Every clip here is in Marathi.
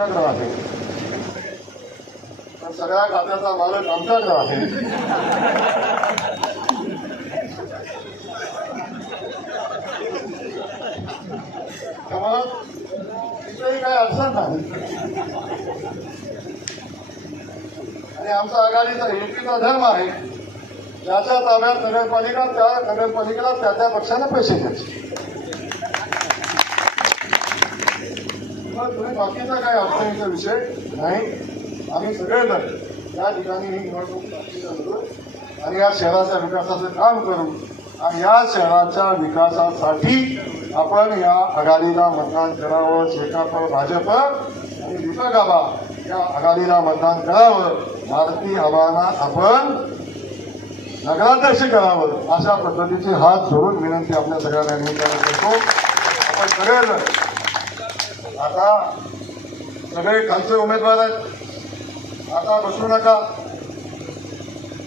आमच्याकडे आहे, पण सगळ्या खात्याचा मालक आमच्याकडे आहे. त्यामुळं तिथेही काही अडचण नाही. आणि आमचा आघाडीचा युतीचा धर्म आहे, ज्याच्या ताब्यात नगरपालिका त्या नगरपालिकेला त्या त्या पक्षाने पैसे द्यायचे. तुम्ही बाकीचा काही अडचणीचा विषय नाही. आम्ही सगळेजण या ठिकाणी ही निवडणूक लढू आणि या शहराच्या विकासाचं काम करू. आणि या शहराच्या विकासासाठी आपण या आघाडीला मतदान करावं. शेकाप, भाजप आणि दीपक आबा या आघाडीला मतदान करावं. भारती आबांना आपण नगराध्यक्ष करावं, अशा पद्धतीची हात जोडून विनंती आपल्या सगळ्यांना मी करतो. आपण सगळेजण आता सगळे खालचे उमेदवार आहेत, आता बसू नका.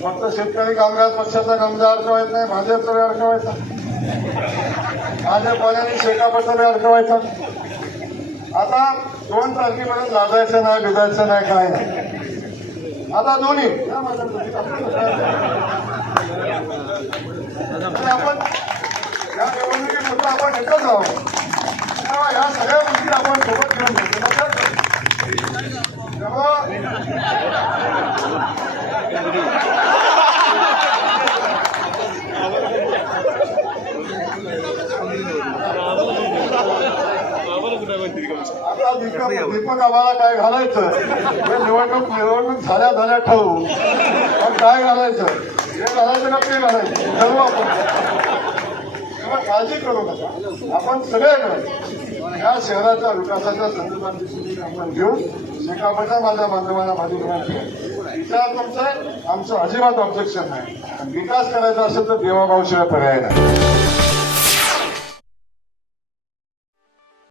फक्त शेतकरी कामगार पक्षाचा कामगार अडकवायचा नाही, भाजपचा बी अडकवायचा, भाजपवाल्यांनी शेकापचा बी अडकवायचा. आता 2 तारखेपर्यंत लाजायचं नाही, भिजायचं नाही, काय नाही. आता दोन्ही आपण या निवडणुकीत सुद्धा आपण एकच आहोत. तेव्हा या सगळ्या गोष्टी आपण सोबत घेऊन घेतो. तेव्हा आता दीपक आम्हाला काय घालायचं, निवडणूक झाल्या ठरवू. पण काय घालायचं, हे घालायचं का ते घालायचं ठरवू आपण. तेव्हा काळजी करू नका. आपण सगळे या शहराच्या विकासाच्या संदर्भातली सूचना आपण घेऊ. शेकापच्या माझ्या बांधवांना माझी विनंती आहे, विचार तुमचा आमचं अजिबात ऑब्जेक्शन नाही. विकास करायचा असेल तर देवाभाऊशिवाय पर्याय नाही.